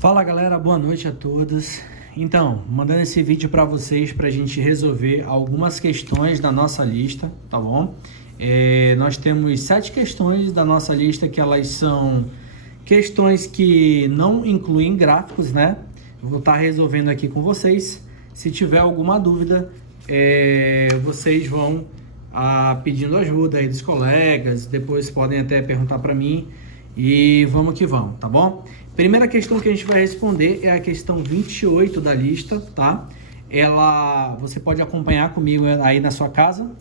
Fala galera, boa noite a todos. Então, mandando esse vídeo para vocês para a gente resolver algumas questões da nossa lista, tá bom? Nós temos 7 questões da nossa lista que elas são questões que não incluem gráficos, né? Vou estar resolvendo aqui com vocês. Se tiver alguma dúvida, vocês vão pedindo ajuda aí dos colegas, depois podem até perguntar para mim e vamos que vamos, tá bom? Primeira questão que a gente vai responder é a questão 28 da lista, tá? Você pode acompanhar comigo aí na sua casa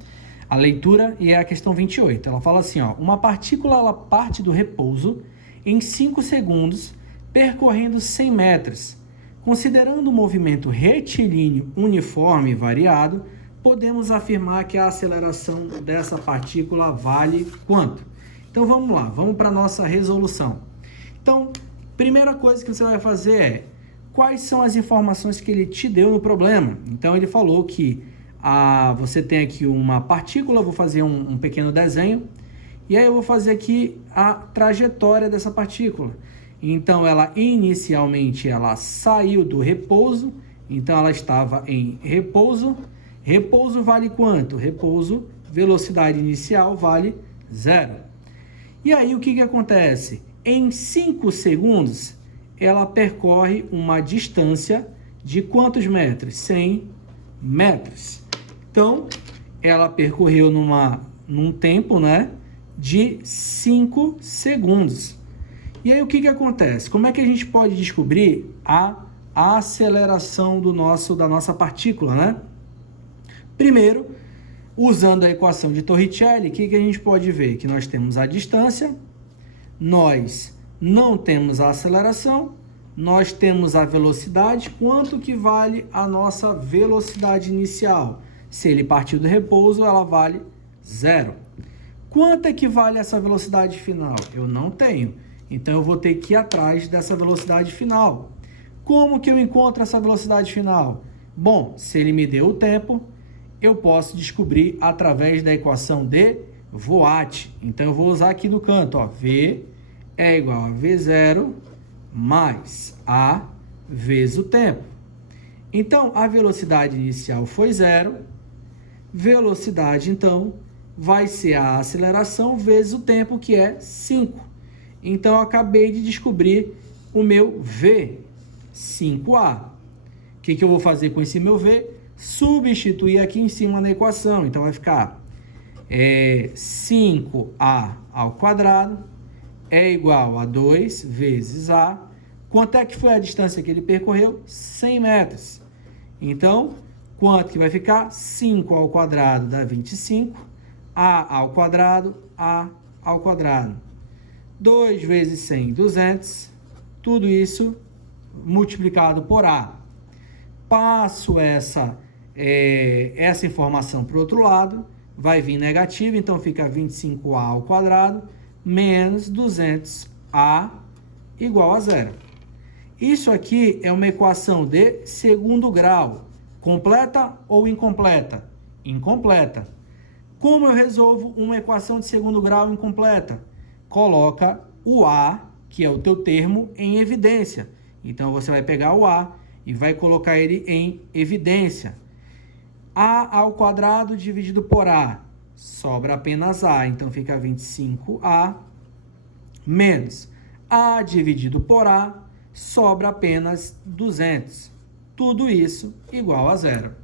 a leitura, e é a questão 28. Ela fala assim, ó: uma partícula ela parte do repouso em 5 segundos, percorrendo 100 metros. Considerando o movimento retilíneo uniforme e variado, podemos afirmar que a aceleração dessa partícula vale quanto? Então vamos lá, vamos para a nossa resolução. Então, primeira coisa que você vai fazer é: quais são as informações que ele te deu no problema? Então ele falou que você tem aqui uma partícula, eu vou fazer um pequeno desenho, e aí eu vou fazer aqui a trajetória dessa partícula. Então ela inicialmente saiu do repouso, então ela estava em repouso. Repouso vale quanto? Repouso, velocidade inicial vale 0. E aí o que acontece? Em 5 segundos, ela percorre uma distância de quantos metros? 100 metros. Então, ela percorreu num tempo, né, de 5 segundos. E aí o que acontece? Como é que a gente pode descobrir a aceleração da nossa partícula, né? Primeiro, usando a equação de Torricelli, o que a gente pode ver? Que nós temos a distância, nós não temos a aceleração, nós temos a velocidade. Quanto que vale a nossa velocidade inicial? Se ele partiu do repouso, ela vale 0. Quanto é que vale essa velocidade final? Eu não tenho. Então, eu vou ter que ir atrás dessa velocidade final. Como que eu encontro essa velocidade final? Bom, se ele me deu o tempo, eu posso descobrir através da equação de Voigt. Então, eu vou usar aqui no canto, ó, V é igual a V0 mais A vezes o tempo. Então, a velocidade inicial foi 0. Velocidade, então, vai ser a aceleração vezes o tempo, que é 5. Então, eu acabei de descobrir o meu V, 5A. O que eu vou fazer com esse meu V? Substituir aqui em cima na equação. Então, vai ficar 5A ao quadrado é igual a 2 vezes A. Quanto é que foi a distância que ele percorreu? 100 metros. Então, quanto que vai ficar? 5 ao quadrado dá 25. A ao quadrado, A ao quadrado. 2 vezes 100, 200. Tudo isso multiplicado por A. Passo essa informação para o outro lado, vai vir negativo, então fica 25A ao quadrado menos 200A igual a 0. Isso aqui é uma equação de segundo grau. Completa ou incompleta? Incompleta. Como eu resolvo uma equação de segundo grau incompleta? Coloca o A, que é o teu termo, em evidência. Então, você vai pegar o A e vai colocar ele em evidência. A ao quadrado dividido por A, sobra apenas A, então fica 25A, menos A dividido por A, sobra apenas 200. Tudo isso igual a 0.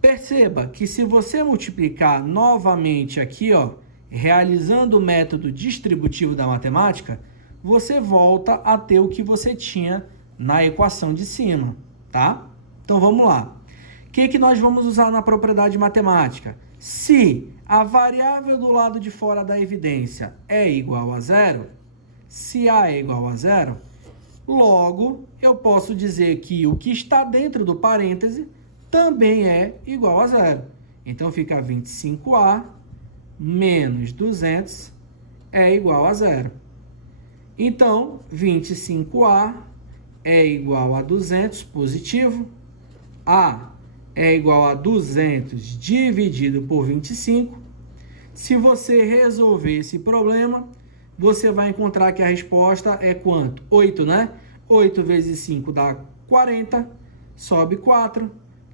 Perceba que se você multiplicar novamente aqui, ó, realizando o método distributivo da matemática, você volta a ter o que você tinha na equação de cima, tá? Então, vamos lá. O que nós vamos usar na propriedade matemática? Se a variável do lado de fora da evidência é igual a 0, se A é igual a 0, logo, eu posso dizer que o que está dentro do parêntese também é igual a 0. Então, fica 25A menos 200 é igual a 0. Então, 25A é igual a 200 positivo. A é igual a 200 dividido por 25. Se você resolver esse problema, você vai encontrar que a resposta é quanto? 8, né? 8 vezes 5 dá 40, sobe 4.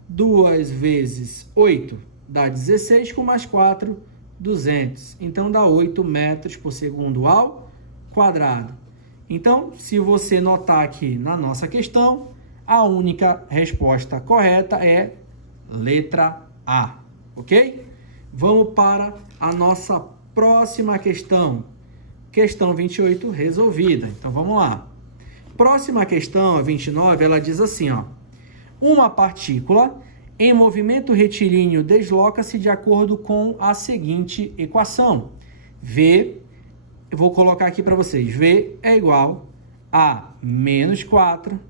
2 vezes 8 dá 16, com mais 4, 200. Então, dá 8 metros por segundo ao quadrado. Então, se você notar aqui na nossa questão, a única resposta correta é letra A, ok? Vamos para a nossa próxima questão. Questão 28 resolvida. Então, vamos lá. Próxima questão, a 29, ela diz assim, ó. Uma partícula em movimento retilíneo desloca-se de acordo com a seguinte equação. V, eu vou colocar aqui para vocês, V é igual a menos 4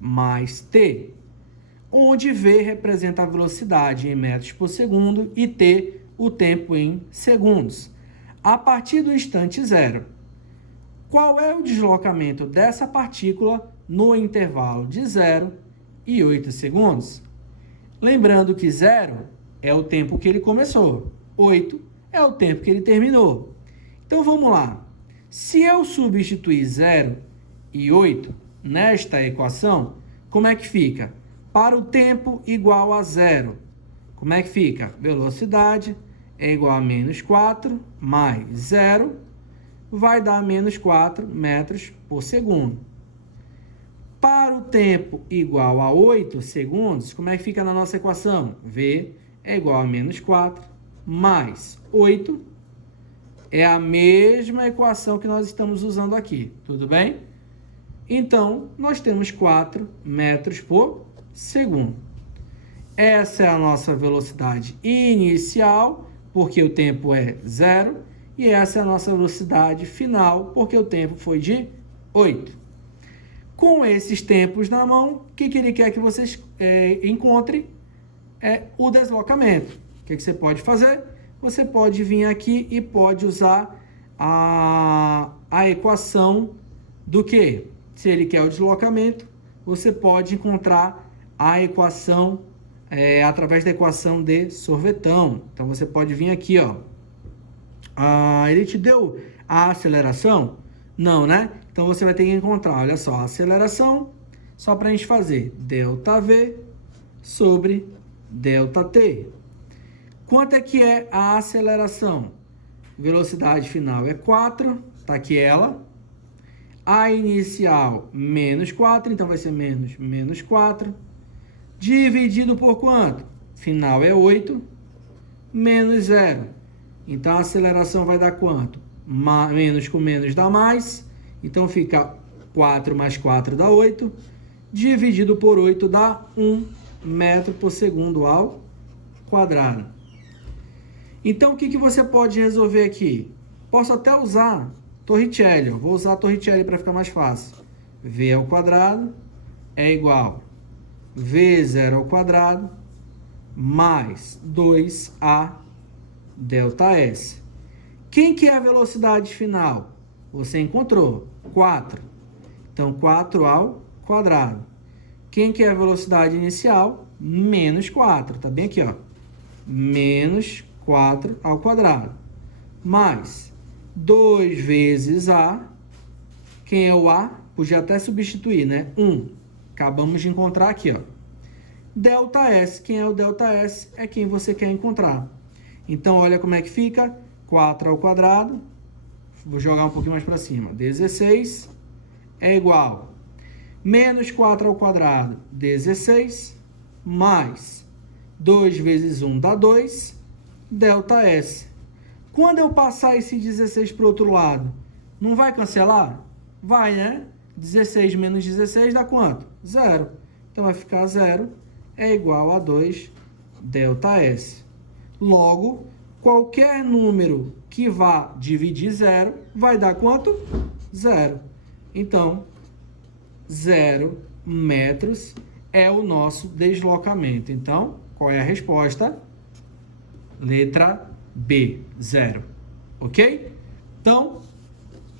mais T, onde V representa a velocidade em metros por segundo e T o tempo em segundos. A partir do instante zero, qual é o deslocamento dessa partícula no intervalo de 0 e 8 segundos? Lembrando que 0 é o tempo que ele começou, 8 é o tempo que ele terminou. Então, vamos lá. Se eu substituir 0 e 8 nesta equação, como é que fica? Para o tempo igual a 0, como é que fica? Velocidade é igual a menos 4 mais 0, vai dar menos 4 metros por segundo. Para o tempo igual a 8 segundos, como é que fica na nossa equação? V é igual a menos 4 mais 8. É a mesma equação que nós estamos usando aqui, tudo bem? Então, nós temos 4 metros por segundo. Essa é a nossa velocidade inicial, porque o tempo é 0. E essa é a nossa velocidade final, porque o tempo foi de 8. Com esses tempos na mão, o que ele quer que vocês encontrem é o deslocamento. O que você pode fazer? Você pode vir aqui e pode usar a equação do quê? Se ele quer o deslocamento, você pode encontrar a equação através da equação de sorvetão. Então, você pode vir aqui, ó. Ele te deu a aceleração? Não, né? Então, você vai ter que encontrar, olha só, a aceleração, só para a gente fazer ΔV sobre ΔT. Quanto é que é a aceleração? Velocidade final é 4, tá aqui ela. A inicial, menos 4, então vai ser menos 4. Dividido por quanto? Final é 8, menos 0. Então, a aceleração vai dar quanto? Menos com menos dá mais. Então, fica 4 mais 4 dá 8. Dividido por 8 dá 1 metro por segundo ao quadrado. Então, o que você pode resolver aqui? Posso até usar Torricelli. Vou usar Torricelli para ficar mais fácil. V ao quadrado é igual a V0 ao quadrado mais 2A ΔS. Quem que é a velocidade final? Você encontrou 4. Então, 4 ao quadrado. Quem que é a velocidade inicial? Menos 4. Tá bem aqui, ó. Menos 4 ao quadrado. Mais 2 vezes A. Quem é o A? Podia até substituir, né? 1. Acabamos de encontrar aqui, ó. ΔS. Quem é o ΔS? É quem você quer encontrar. Então, olha como é que fica. 4 ao quadrado. Vou jogar um pouquinho mais para cima. 16 é igual a menos 4 ao quadrado, 16, mais 2 vezes 1 dá 2, ΔS. Quando eu passar esse 16 para o outro lado, não vai cancelar? Vai, né? 16 menos 16 dá quanto? 0. Então, vai ficar 0 é igual a 2 ΔS. Logo, qualquer número que vá dividir 0 vai dar quanto? 0. Então, 0 metros é o nosso deslocamento. Então, qual é a resposta? Letra B, 0. Ok? Então,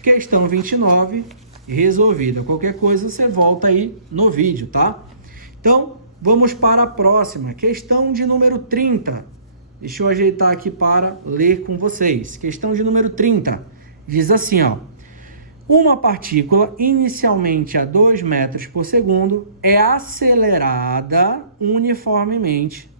questão 29 resolvida. Qualquer coisa você volta aí no vídeo, tá? Então, vamos para a próxima. Questão de número 30. Deixa eu ajeitar aqui para ler com vocês. Questão de número 30. Diz assim, ó. Uma partícula inicialmente a 2 metros por segundo é acelerada uniformemente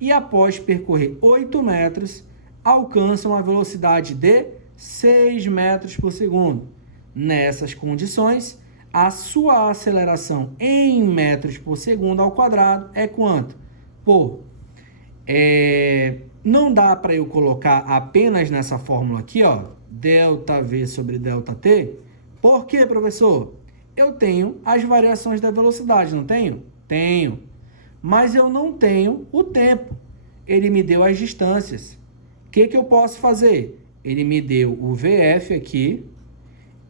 e após percorrer 8 metros, alcança uma velocidade de 6 metros por segundo. Nessas condições, a sua aceleração em metros por segundo ao quadrado é quanto? Não dá para eu colocar apenas nessa fórmula aqui, ó, ΔV sobre ΔT. Por quê, professor? Eu tenho as variações da velocidade, não tenho? Tenho. Mas eu não tenho o tempo. Ele me deu as distâncias. O que eu posso fazer? Ele me deu o VF aqui,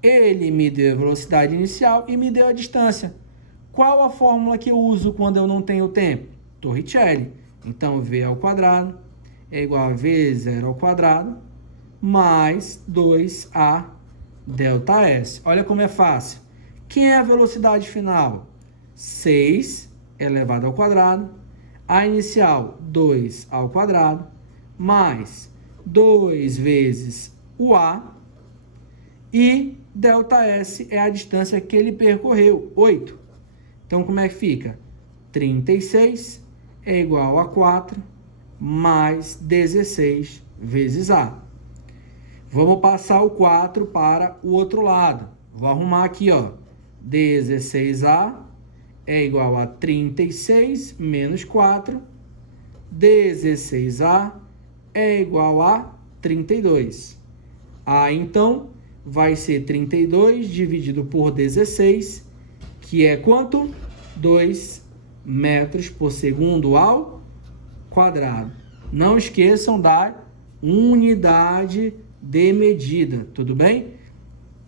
ele me deu a velocidade inicial e me deu a distância. Qual a fórmula que eu uso quando eu não tenho tempo? Torricelli. Então, V ao quadrado é igual a V0 ao quadrado mais 2A ΔS. Olha como é fácil. Quem é a velocidade final? 6 elevado ao quadrado. A inicial, 2 ao quadrado, mais 2 vezes o A. E ΔS é a distância que ele percorreu, 8. Então, como é que fica? 36 é igual a 4 mais 16 vezes A. Vamos passar o 4 para o outro lado. Vou arrumar aqui, ó. 16A é igual a 36 menos 4. 16A é igual a 32. A, então, vai ser 32 dividido por 16, que é quanto? 2 metros por segundo ao quadrado. Não esqueçam da unidade de medida, tudo bem?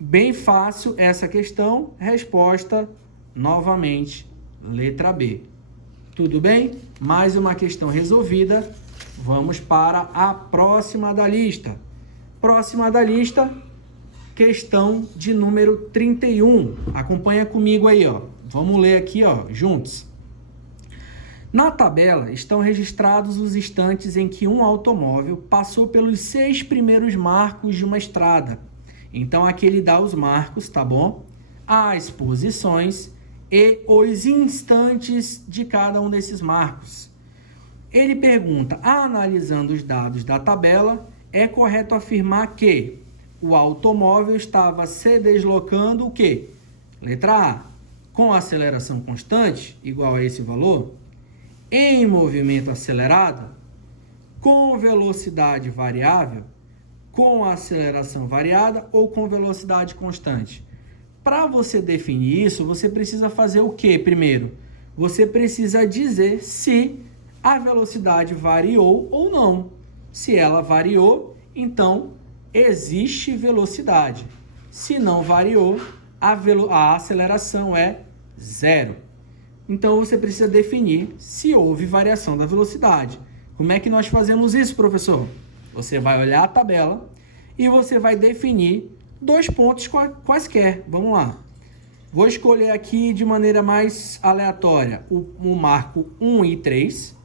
Bem fácil essa questão. Resposta, novamente, letra B. Tudo bem? Mais uma questão resolvida. Vamos para a próxima da lista. Próxima da lista, questão de número 31. Acompanha comigo aí, ó. Vamos ler aqui, ó, juntos. Na tabela estão registrados os instantes em que um automóvel passou pelos 6 primeiros marcos de uma estrada. Então, aqui ele dá os marcos, tá bom? As posições e os instantes de cada um desses marcos. Ele pergunta, analisando os dados da tabela, é correto afirmar que o automóvel estava se deslocando o quê? Letra A, com aceleração constante, igual a esse valor, em movimento acelerado, com velocidade variável, com aceleração variada ou com velocidade constante. Para você definir isso, você precisa fazer o quê primeiro? Você precisa dizer se a velocidade variou ou não. Se ela variou, então existe velocidade. Se não variou, a aceleração é 0. Então, você precisa definir se houve variação da velocidade. Como é que nós fazemos isso, professor? Você vai olhar a tabela e você vai definir 2 pontos quaisquer. Vamos lá. Vou escolher aqui de maneira mais aleatória o marco 1 e 3.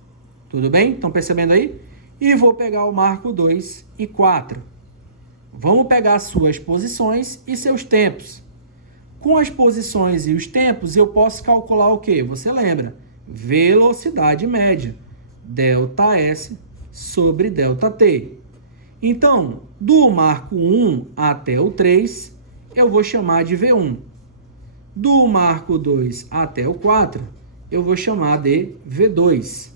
Tudo bem? Estão percebendo aí? E vou pegar o marco 2 e 4. Vamos pegar suas posições e seus tempos. Com as posições e os tempos, eu posso calcular o quê? Você lembra? Velocidade média. ΔS sobre ΔT. Então, do marco 1 até o 3, eu vou chamar de V1. Do marco 2 até o 4, eu vou chamar de V2.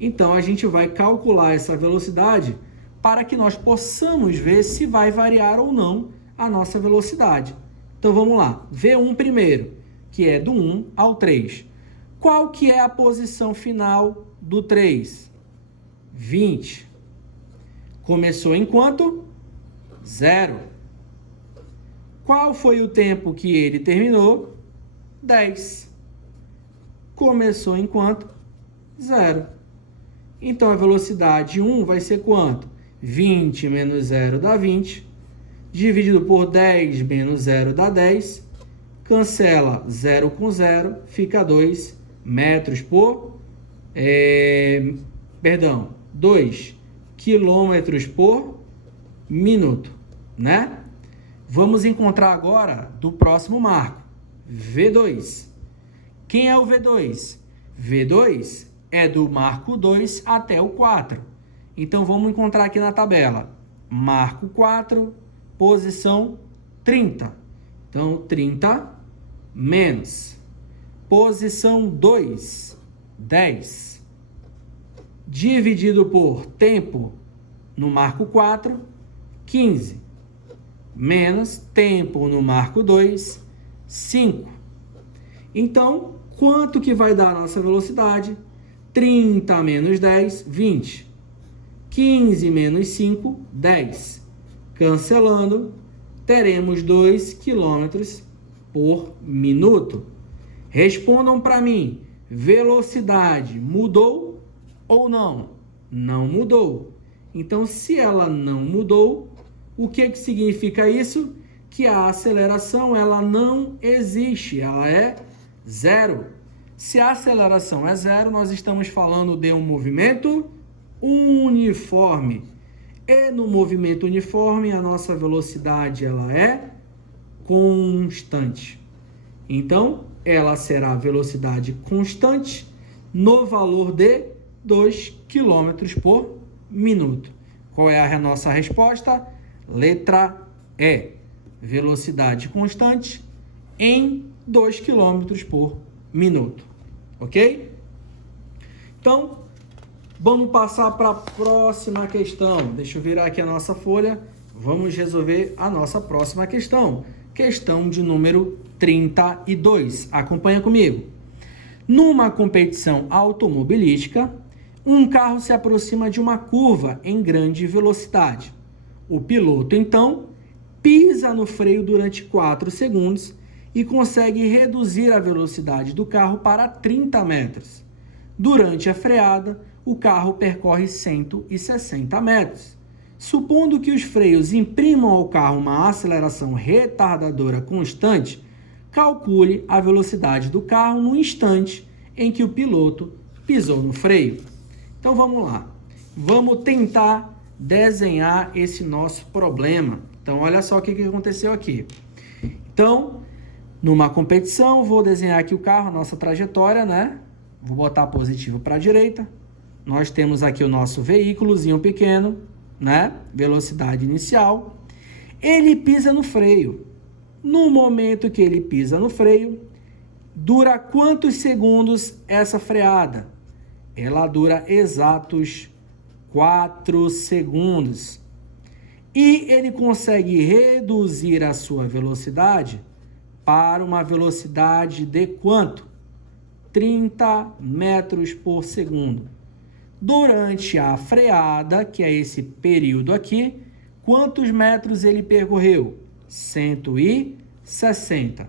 Então, a gente vai calcular essa velocidade para que nós possamos ver se vai variar ou não a nossa velocidade. Então, vamos lá. V1 primeiro, que é do 1 ao 3. Qual que é a posição final do 3? 20. Começou em quanto? 0. Qual foi o tempo que ele terminou? 10. Começou em quanto? 0. Então, a velocidade 1 vai ser quanto? 20 menos 0 dá 20. Dividido por 10 menos 0 dá 10. Cancela 0 com 0, fica 2 metros por... 2 quilômetros por minuto, né? Vamos encontrar agora do próximo marco, V2. Quem é o V2? V2 é do marco 2 até o 4. Então, vamos encontrar aqui na tabela. Marco 4, posição 30. Então, 30 menos. Posição 2, 10. Dividido por tempo no marco 4, 15. Menos tempo no marco 2, 5. Então, quanto que vai dar a nossa velocidade? 30 menos 10, 20. 15 menos 5, 10. Cancelando, teremos 2 km por minuto. Respondam para mim, velocidade mudou ou não? Não mudou. Então, se ela não mudou, o que significa isso? Que a aceleração ela não existe, ela é zero. Se a aceleração é zero, nós estamos falando de um movimento uniforme. E no movimento uniforme, a nossa velocidade ela é constante. Então, ela será velocidade constante no valor de 2 km por minuto. Qual é a nossa resposta? Letra E. Velocidade constante em 2 km por minuto. Ok? Então, vamos passar para a próxima questão. Deixa eu virar aqui a nossa folha. Vamos resolver a nossa próxima questão. Questão de número 32. Acompanha comigo. Numa competição automobilística, um carro se aproxima de uma curva em grande velocidade. O piloto, então, pisa no freio durante 4 segundos e consegue reduzir a velocidade do carro para 30 metros. Durante a freada, o carro percorre 160 metros. Supondo que os freios imprimam ao carro uma aceleração retardadora constante, calcule a velocidade do carro no instante em que o piloto pisou no freio. Então vamos lá. Vamos tentar desenhar esse nosso problema. Então olha só o que aconteceu aqui. Então, numa competição, vou desenhar aqui o carro, a nossa trajetória, né? Vou botar positivo para a direita. Nós temos aqui o nosso veículozinho pequeno, né? Velocidade inicial. Ele pisa no freio. No momento que ele pisa no freio, dura quantos segundos essa freada? Ela dura exatos 4 segundos. E ele consegue reduzir a sua velocidade para uma velocidade de quanto? 30 metros por segundo. Durante a freada, que é esse período aqui, quantos metros ele percorreu? 160.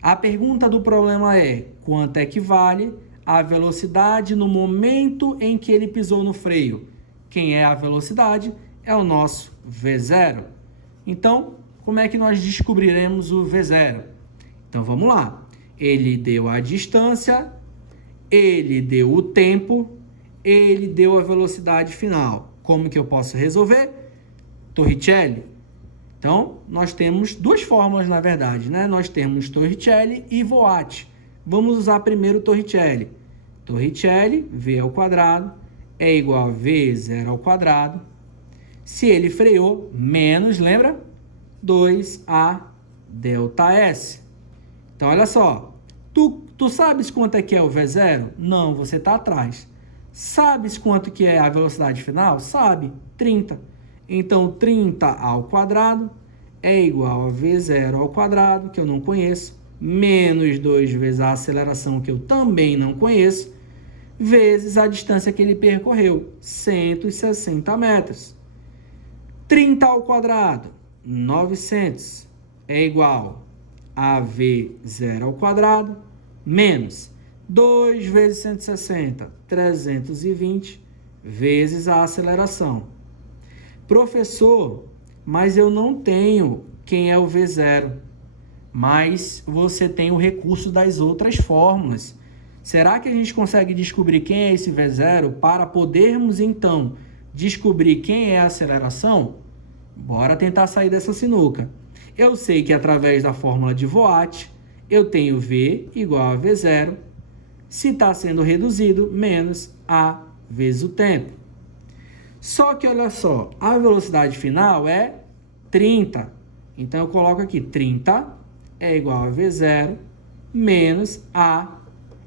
A pergunta do problema é: quanto equivale a velocidade no momento em que ele pisou no freio? Quem é a velocidade? É o nosso V0. Então, como é que nós descobriremos o V0? Então, vamos lá. Ele deu a distância, ele deu o tempo, ele deu a velocidade final. Como que eu posso resolver? Torricelli. Então, nós temos duas fórmulas, na verdade, né? Nós temos Torricelli e Voigt. Vamos usar primeiro Torricelli. Torricelli, V ao quadrado, é igual a V0 ao quadrado. Se ele freou, menos, lembra? 2A delta S. Então, olha só. Tu sabes quanto é que é o V0? Não, você está atrás. Sabes quanto que é a velocidade final? Sabe, 30. Então, 30 ao quadrado é igual a V0 ao quadrado, que eu não conheço, menos 2 vezes a aceleração, que eu também não conheço, vezes a distância que ele percorreu, 160 metros. 30 ao quadrado, 900, é igual a V0 ao quadrado, menos 2 vezes 160, 320, vezes a aceleração. Professor, mas eu não tenho quem é o V0, mas você tem o recurso das outras fórmulas. Será que a gente consegue descobrir quem é esse V0 para podermos, então, descobrir quem é a aceleração? Bora tentar sair dessa sinuca. Eu sei que através da fórmula de Voigt, eu tenho V igual a V0, se está sendo reduzido, menos A vezes o tempo. Só que, olha só, a velocidade final é 30. Então, eu coloco aqui 30 é igual a V0 menos A.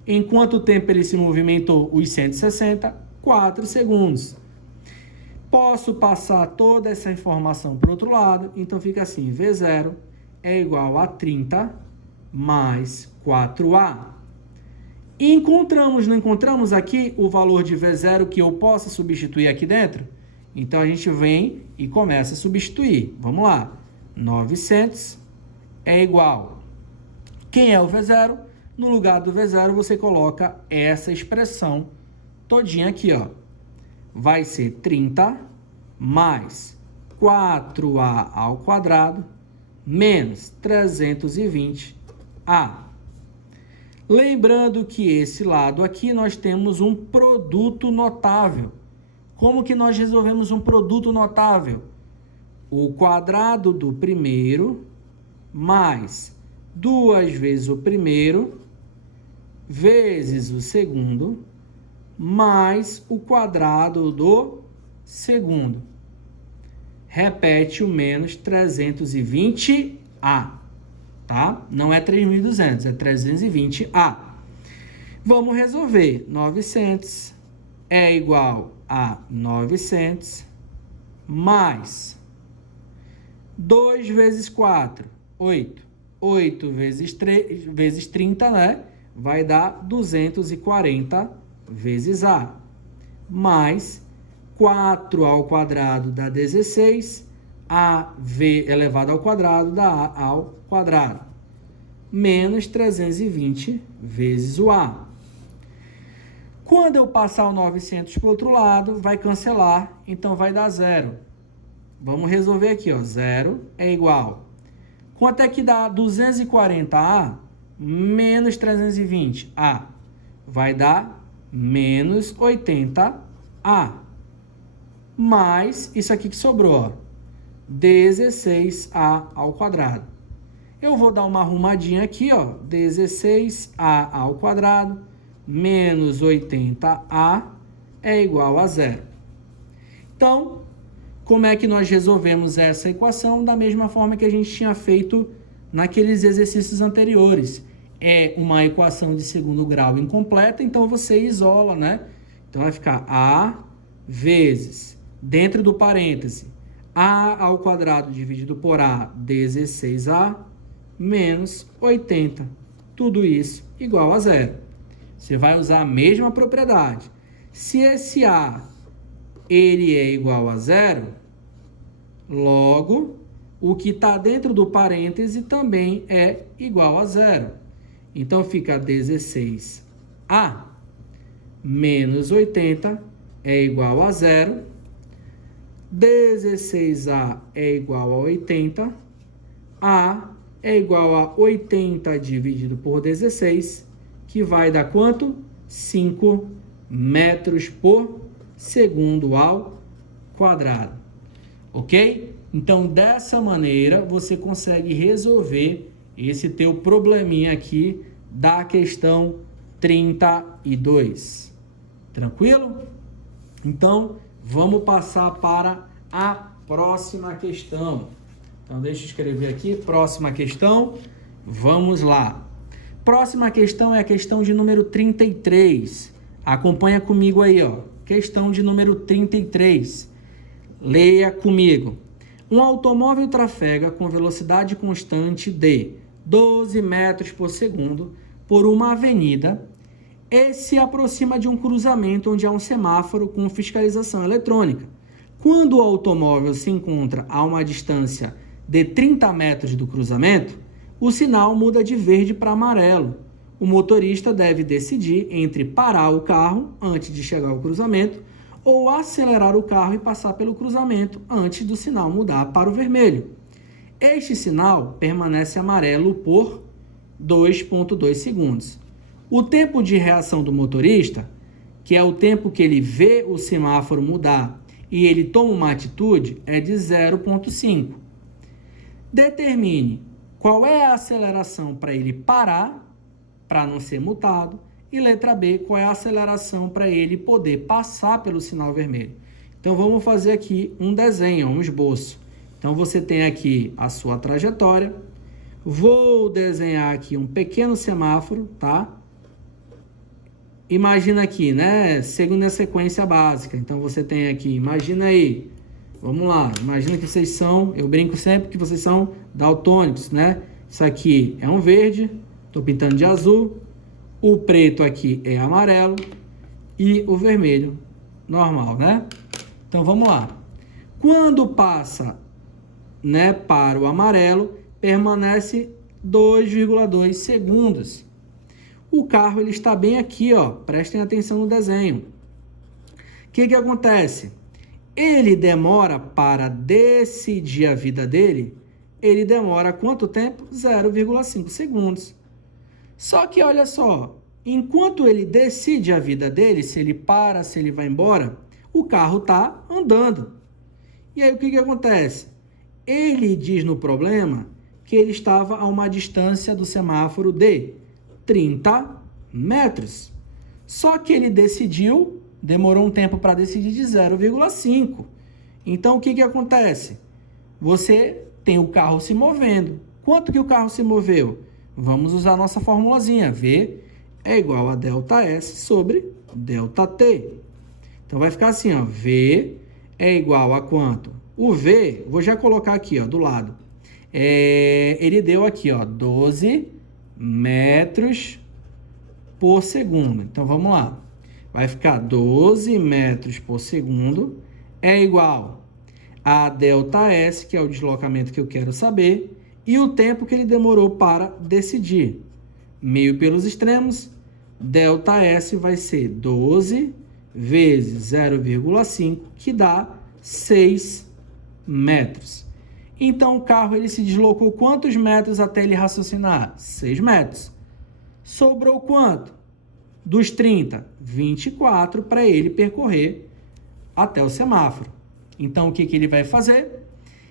Em quanto tempo ele se movimentou? Os 160, 4 segundos. Posso passar toda essa informação para o outro lado, então fica assim, V0 é igual a 30 mais 4A. E não encontramos aqui o valor de V0 que eu possa substituir aqui dentro? Então, a gente vem e começa a substituir. Vamos lá. 900 é igual. Quem é o V0? No lugar do V0, você coloca essa expressão todinha aqui, ó. Vai ser 30 mais 4A ao quadrado menos 320A. Lembrando que esse lado aqui nós temos um produto notável. Como que nós resolvemos um produto notável? O quadrado do primeiro mais 2 vezes o primeiro vezes o segundo mais o quadrado do segundo. Repete o menos 320A. Tá? Não é 3.200, é 320A. Vamos resolver. 900 é igual a 900 mais 2 vezes 4, 8. 8 vezes 30, né? Vai dar 240 vezes A. Mais 4 ao quadrado dá 16. AV elevado ao quadrado dá A ao quadrado. Menos 320 vezes o A. Quando eu passar o 900 para o outro lado, vai cancelar, então vai dar zero. Vamos resolver aqui, ó. Zero é igual. Quanto é que dá 240A menos 320A? Vai dar menos 80A. Mais isso aqui que sobrou, ó. 16A ao quadrado. Eu vou dar uma arrumadinha aqui, ó. 16A ao quadrado menos 80A é igual a zero. Então, como é que nós resolvemos essa equação? Da mesma forma que a gente tinha feito naqueles exercícios anteriores. É uma equação de segundo grau incompleta, então você isola, né? Então, vai ficar A vezes, dentro do parêntese, A ao quadrado dividido por A, 16A, menos 80. Tudo isso igual a zero. Você vai usar a mesma propriedade. Se esse A ele é igual a zero, logo, o que está dentro do parêntese também é igual a zero. Então, fica 16A menos 80 é igual a zero. 16A é igual a 80. A é igual a 80 dividido por 16, que vai dar quanto? 5 metros por segundo ao quadrado. Ok? Então, dessa maneira, você consegue resolver esse teu probleminha aqui da questão 32. Tranquilo? Então, vamos passar para a próxima questão. Então, deixa eu escrever aqui, próxima questão. Vamos lá. Próxima questão é a questão de número 33. Acompanha comigo aí, ó. Questão de número 33. Leia comigo. Um automóvel trafega com velocidade constante de 12 metros por segundo por uma avenida e se aproxima de um cruzamento onde há um semáforo com fiscalização eletrônica. Quando o automóvel se encontra a uma distância de 30 metros do cruzamento, o sinal muda de verde para amarelo. O motorista deve decidir entre parar o carro antes de chegar ao cruzamento ou acelerar o carro e passar pelo cruzamento antes do sinal mudar para o vermelho. Este sinal permanece amarelo por 2,2 segundos. O tempo de reação do motorista, que é o tempo que ele vê o semáforo mudar e ele toma uma atitude, é de 0,5. Determine qual é a aceleração para ele parar, para não ser multado. E letra B, qual é a aceleração para ele poder passar pelo sinal vermelho. Então, vamos fazer aqui um desenho, um esboço. Então, você tem aqui a sua trajetória. Vou desenhar aqui um pequeno semáforo, tá? Imagina aqui, né? Segundo a sequência básica. Então, você tem aqui, imagina aí. Vamos lá, imagina que vocês são, eu brinco sempre que vocês são daltônicos, né? Isso aqui é um verde, estou pintando de azul. O preto aqui é amarelo e o vermelho normal, né? Então, vamos lá. Quando passa, né, para o amarelo, permanece 2,2 segundos. O carro ele está bem aqui, ó. Prestem atenção no desenho. O que acontece? Ele demora para decidir a vida dele, ele demora quanto tempo? 0,5 segundos. Só que olha só, enquanto ele decide a vida dele, se ele para, se ele vai embora, o carro está andando. E aí o que acontece? Ele diz no problema que ele estava a uma distância do semáforo de 30 metros. Só que ele decidiu, demorou um tempo para decidir de 0,5. Então, o que acontece? Você tem o carro se movendo. Quanto que o carro se moveu? Vamos usar a nossa formulazinha. V é igual a ΔS sobre ΔT. Então, vai ficar assim, ó. V é igual a quanto? O V, vou já colocar aqui, ó, do lado. Ele deu aqui, ó, 12 metros por segundo. Então, vamos lá. Vai ficar 12 metros por segundo é igual a ΔS, que é o deslocamento que eu quero saber, e o tempo que ele demorou para decidir. Meio pelos extremos, ΔS vai ser 12 vezes 0,5, que dá 6 metros. Então, o carro ele se deslocou quantos metros até ele raciocinar? 6 metros. Sobrou quanto? Dos 30, 24 para ele percorrer até o semáforo. Então, o que ele vai fazer?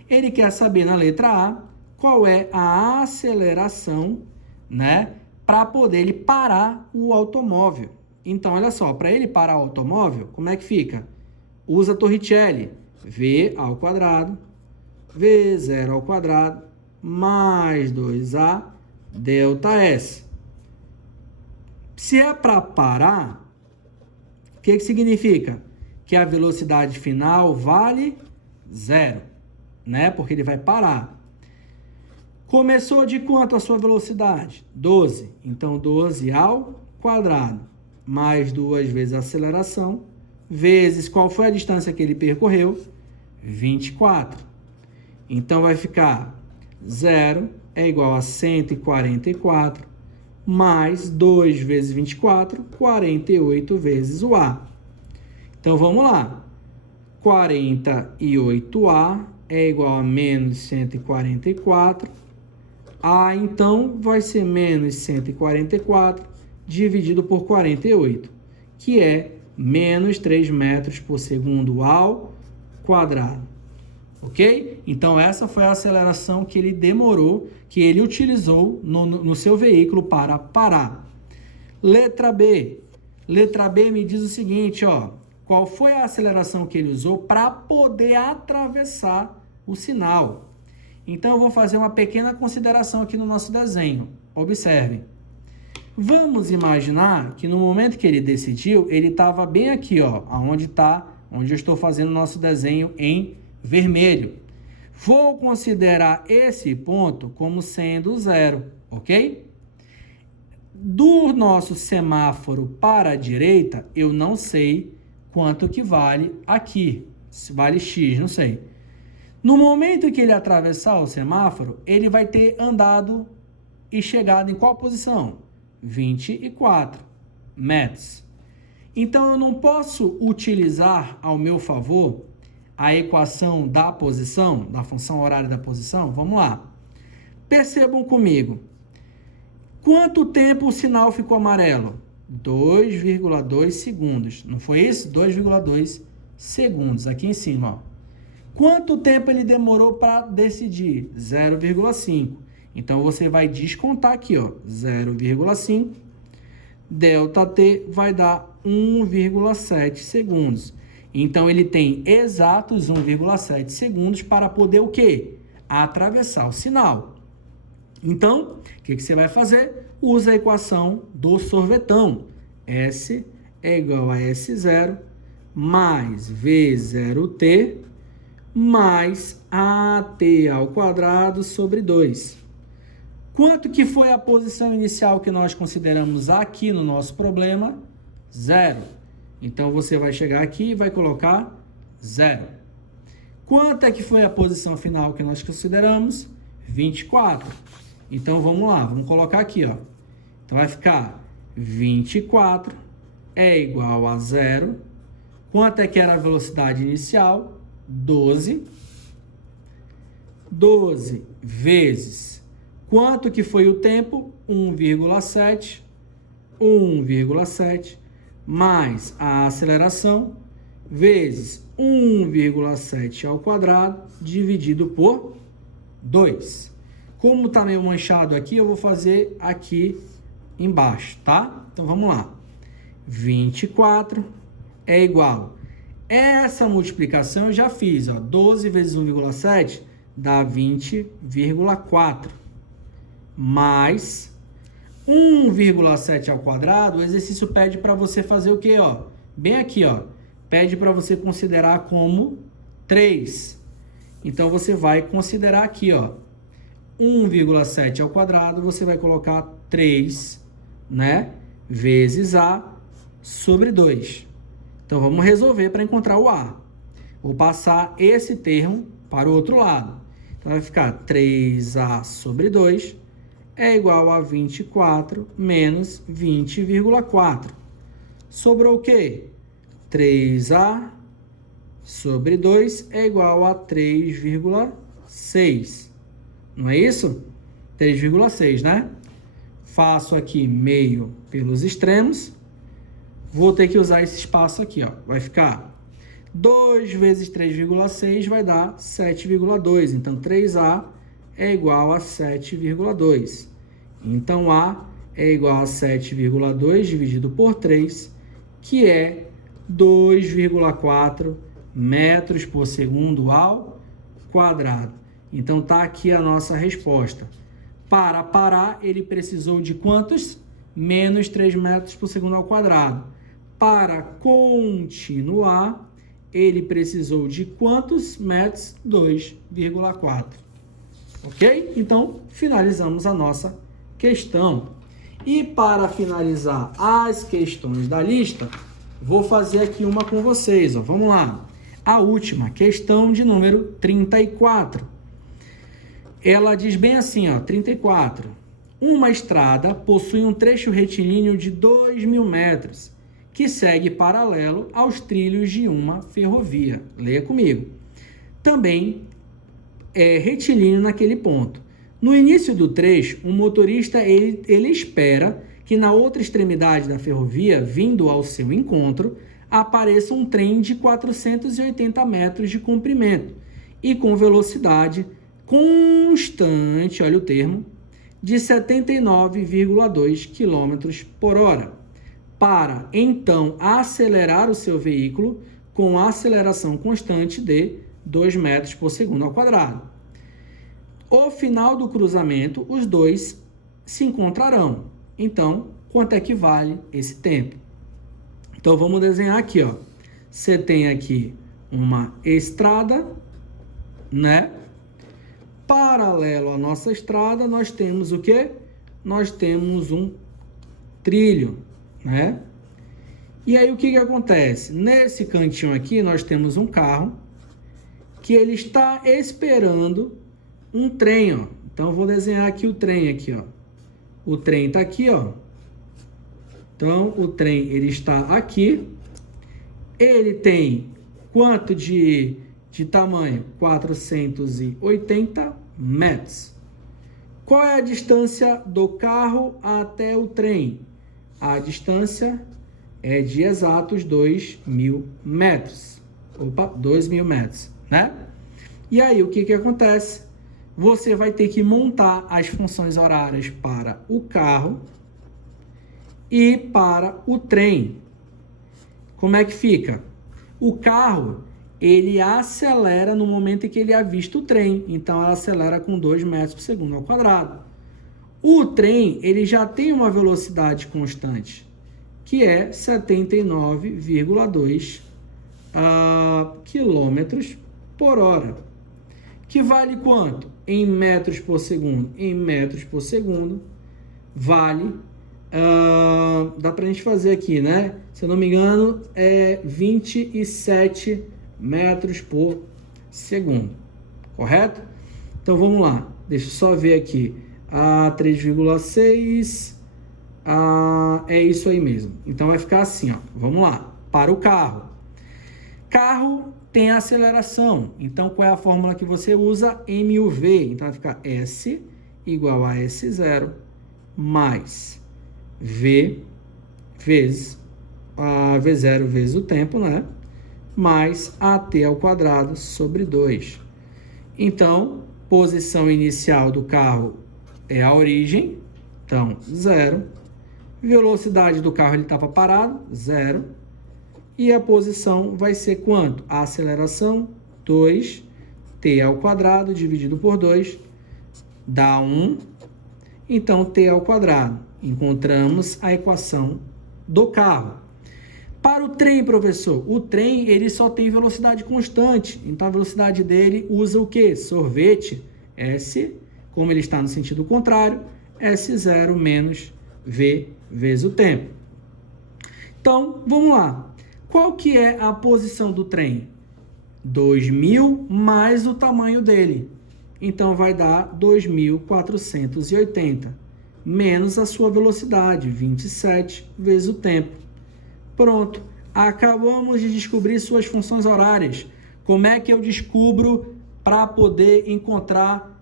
Ele quer saber na letra A qual é a aceleração, né, para poder ele parar o automóvel. Então, olha só, para ele parar o automóvel, como é que fica? Usa Torricelli, V ao quadrado, V0 ao quadrado, mais 2A, ΔS. Se é para parar, o que significa? Que a velocidade final vale 0, né? Porque ele vai parar. Começou de quanto a sua velocidade? 12. Então, 12 ao quadrado, mais 2 vezes a aceleração, vezes qual foi a distância que ele percorreu? 24. Então, vai ficar 0 é igual a 144, mais 2 vezes 24, 48 vezes o A. Então, vamos lá. 48A é igual a menos 144. A, então, vai ser menos 144 dividido por 48, que é menos 3 metros por segundo ao quadrado. Ok? Então, essa foi a aceleração que ele demorou, que ele utilizou no seu veículo para parar. Letra B. Letra B me diz o seguinte, ó. Qual foi a aceleração que ele usou para poder atravessar o sinal? Então, eu vou fazer uma pequena consideração aqui no nosso desenho. Observe. Vamos imaginar que no momento que ele decidiu, ele estava bem aqui, ó, onde eu estou fazendo o nosso desenho em vermelho. Vou considerar esse ponto como sendo 0, ok? Do nosso semáforo para a direita, eu não sei quanto que vale aqui. Se vale X, não sei. No momento que ele atravessar o semáforo, ele vai ter andado e chegado em qual posição? 24 metros. Então, eu não posso utilizar ao meu favor a equação da posição, da função horária da posição. Vamos lá. Percebam comigo. Quanto tempo o sinal ficou amarelo? 2,2 segundos. Não foi isso? 2,2 segundos. Aqui em cima, ó. Quanto tempo ele demorou para decidir? 0,5. Então, você vai descontar aqui, ó, 0,5. ΔT vai dar 1,7 segundos. Então, ele tem exatos 1,7 segundos para poder o quê? Atravessar o sinal. Então, o que você vai fazer? Usa a equação do sorvetão. S é igual a S0 mais V0T mais AT ao quadrado sobre 2. Quanto que foi a posição inicial que nós consideramos aqui no nosso problema? 0. Então, você vai chegar aqui e vai colocar 0. Quanto é que foi a posição final que nós consideramos? 24. Então, vamos lá, vamos colocar aqui, ó. Então, vai ficar 24 é igual a 0. Quanto é que era a velocidade inicial? 12. 12 vezes quanto que foi o tempo? 1,7. 1,7 mais a aceleração vezes 1,7 ao quadrado dividido por 2. Como está meio manchado aqui, eu vou fazer aqui embaixo, tá? Então, vamos lá. 24 é igual. Essa multiplicação eu já fiz, ó. 12 vezes 1,7 dá 20,4. Mais 1,7 ao quadrado, o exercício pede para você fazer o quê, ó? Bem aqui, ó. Pede para você considerar como 3. Então, você vai considerar aqui, ó. 1,7 ao quadrado, você vai colocar 3, né? Vezes A sobre 2. Então, vamos resolver para encontrar o A. Vou passar esse termo para o outro lado. Então, vai ficar 3A sobre 2 é igual a 24 menos 20,4. Sobrou o quê? 3A sobre 2 é igual a 3,6. Não é isso? 3,6, né? Faço aqui meio pelos extremos. Vou ter que usar esse espaço aqui, ó. Vai ficar 2 vezes 3,6 vai dar 7,2. Então, 3A é igual a 7,2. Então, A é igual a 7,2 dividido por 3, que é 2,4 metros por segundo ao quadrado. Então, tá aqui a nossa resposta. Para parar, ele precisou de quantos? Menos 3 metros por segundo ao quadrado. Para continuar, ele precisou de quantos metros? 2,4. Ok? Então, finalizamos a nossa questão. E para finalizar as questões da lista, vou fazer aqui uma com vocês. Ó. Vamos lá. A última, questão de número 34. Ela diz bem assim, ó, 34. Uma estrada possui um trecho retilíneo de 2.000 metros, que segue paralelo aos trilhos de uma ferrovia. Leia comigo. Também é retilíneo naquele ponto. No início do trecho, o motorista ele espera que na outra extremidade da ferrovia, vindo ao seu encontro, apareça um trem de 480 metros de comprimento e com velocidade constante, olha o termo, de 79,2 km por hora, para então acelerar o seu veículo com aceleração constante de 2 metros por segundo ao quadrado. Ao final do cruzamento, os dois se encontrarão. Então, quanto é que vale esse tempo? Então, vamos desenhar aqui, ó. Você tem aqui uma estrada, né? Paralelo à nossa estrada, nós temos o quê? Nós temos um trilho, né? E aí, o que acontece? Nesse cantinho aqui, nós temos um carro que ele está esperando um trem, ó. Então, eu vou desenhar aqui o trem aqui, ó. O trem está aqui, ó. Então, o trem, ele está aqui. Ele tem quanto de tamanho? 480 metros. Qual é a distância do carro até o trem? A distância é de exatos 2.000 metros. Opa, 2.000 metros, né? E aí, o que acontece? Você vai ter que montar as funções horárias para o carro e para o trem. Como é que fica? O carro, ele acelera no momento em que ele avista o trem. Então, ela acelera com 2 metros por segundo ao quadrado. O trem, ele já tem uma velocidade constante, que é 79,2 quilômetros por hora. Que vale quanto? Em metros por segundo. Em metros por segundo, vale... dá pra gente fazer aqui, né? Se eu não me engano, é 27 metros por segundo. Correto? Então, vamos lá. Deixa eu só ver aqui. 3,6. É isso aí mesmo. Então, vai ficar assim, ó. Vamos lá. Para o carro. Carro tem aceleração. Então, qual é a fórmula que você usa? MUV. Então, vai ficar S igual a S0 mais V vezes V0 vezes o tempo, né? Mais AT ao quadrado sobre 2. Então, posição inicial do carro é a origem. Então, 0. Velocidade do carro, ele estava parado, 0. E a posição vai ser quanto? A aceleração, 2. T ao quadrado dividido por 2 dá 1. Então, T ao quadrado. Encontramos a equação do carro. Para o trem, professor, o trem ele só tem velocidade constante. Então, a velocidade dele usa o quê? Sorvete. S, como ele está no sentido contrário, S0 menos V vezes o tempo. Então, vamos lá. Qual que é a posição do trem? 2.000 mais o tamanho dele. Então, vai dar 2.480. Menos a sua velocidade, 27 vezes o tempo. Pronto, acabamos de descobrir suas funções horárias. Como é que eu descubro para poder encontrar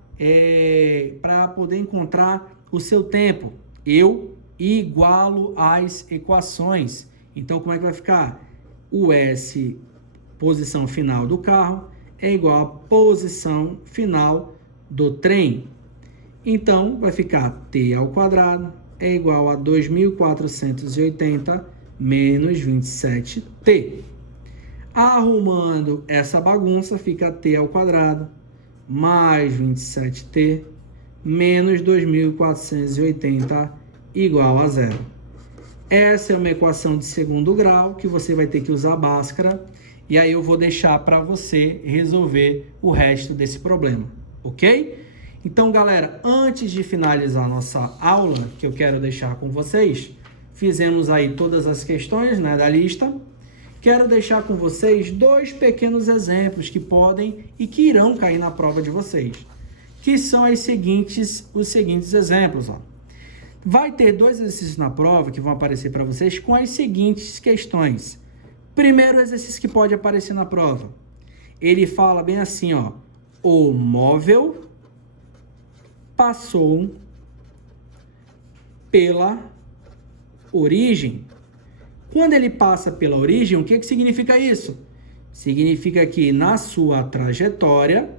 o seu tempo? Eu igualo as equações. Então, como é que vai ficar? O S, posição final do carro, é igual à posição final do trem. Então, vai ficar T ao quadrado é igual a 2.480 menos 27T. Arrumando essa bagunça, fica T ao quadrado mais 27T menos 2.480 igual a 0. Essa é uma equação de segundo grau que você vai ter que usar Bhaskara. E aí eu vou deixar para você resolver o resto desse problema, ok? Então, galera, antes de finalizar a nossa aula, que eu quero deixar com vocês, fizemos aí todas as questões, né, da lista. Quero deixar com vocês 2 pequenos exemplos que podem e que irão cair na prova de vocês, que são os seguintes exemplos. Ó. Vai ter 2 exercícios na prova que vão aparecer para vocês com as seguintes questões. Primeiro exercício que pode aparecer na prova. Ele fala bem assim, ó. O móvel passou pela origem. Quando ele passa pela origem, o que significa isso? Significa que na sua trajetória,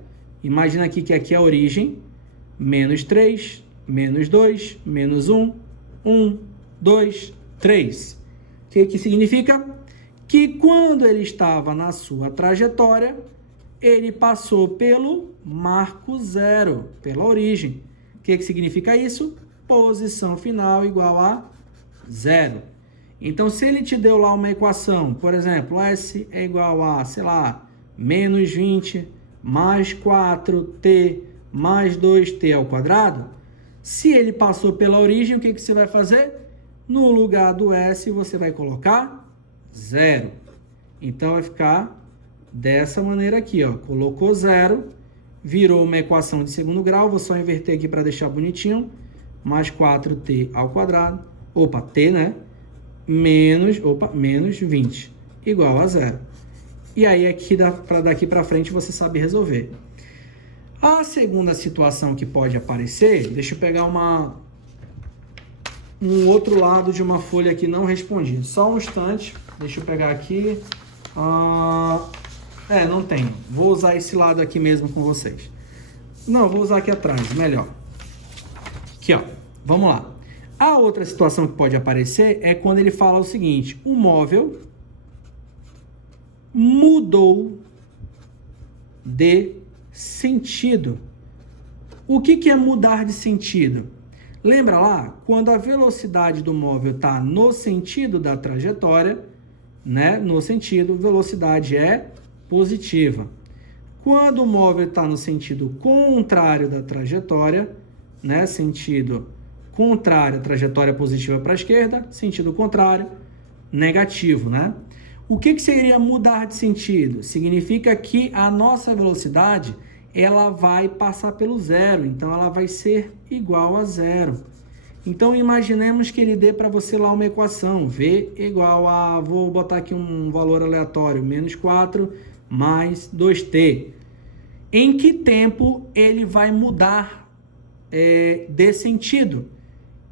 imagina aqui que aqui é a origem, menos 3, menos 2, menos 1, 1, 2, 3. O que significa? Que quando ele estava na sua trajetória, ele passou pelo marco 0, pela origem. O que significa isso? Posição final igual a 0. Então, se ele te deu lá uma equação, por exemplo, S é igual a, sei lá, menos 20 mais 4t mais 2t ao quadrado, se ele passou pela origem, o que você vai fazer? No lugar do S, você vai colocar 0. Então, vai ficar dessa maneira aqui, ó. Colocou 0, virou uma equação de segundo grau, vou só inverter aqui para deixar bonitinho, mais 4t ao quadrado, t, né? Menos 20, igual a 0. E aí, aqui daqui para frente, você sabe resolver. A segunda situação que pode aparecer, deixa eu pegar um outro lado de uma folha aqui não respondida. Só um instante, deixa eu pegar aqui. Não tenho. Vou usar esse lado aqui mesmo com vocês. Não, vou usar aqui atrás, melhor. Aqui, ó. Vamos lá. A outra situação que pode aparecer é quando ele fala o seguinte: o móvel mudou de sentido. O que é mudar de sentido? Lembra lá? Quando a velocidade do móvel está no sentido da trajetória, né? No sentido, velocidade é positiva. Quando o móvel está no sentido contrário da trajetória, né? Sentido contrário, trajetória positiva para a esquerda, sentido contrário, negativo, né? O que seria mudar de sentido? Significa que a nossa velocidade ela vai passar pelo zero, então ela vai ser igual a zero. Então imaginemos que ele dê para você lá uma equação, V igual a, vou botar aqui um valor aleatório, menos 4 mais 2t. Em que tempo ele vai mudar de sentido?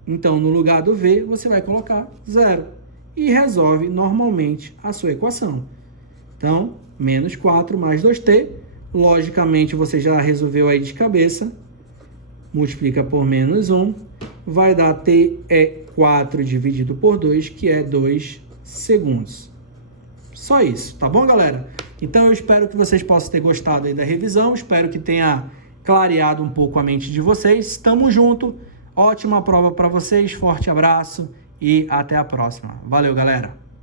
Então no lugar do V você vai colocar zero. E resolve normalmente a sua equação. Então, menos 4 mais 2t, logicamente você já resolveu aí de cabeça, multiplica por menos 1, vai dar t é 4 dividido por 2, que é 2 segundos. Só isso, tá bom, galera? Então eu espero que vocês possam ter gostado aí da revisão, espero que tenha clareado um pouco a mente de vocês. Tamo junto, ótima prova para vocês, forte abraço e até a próxima. Valeu, galera!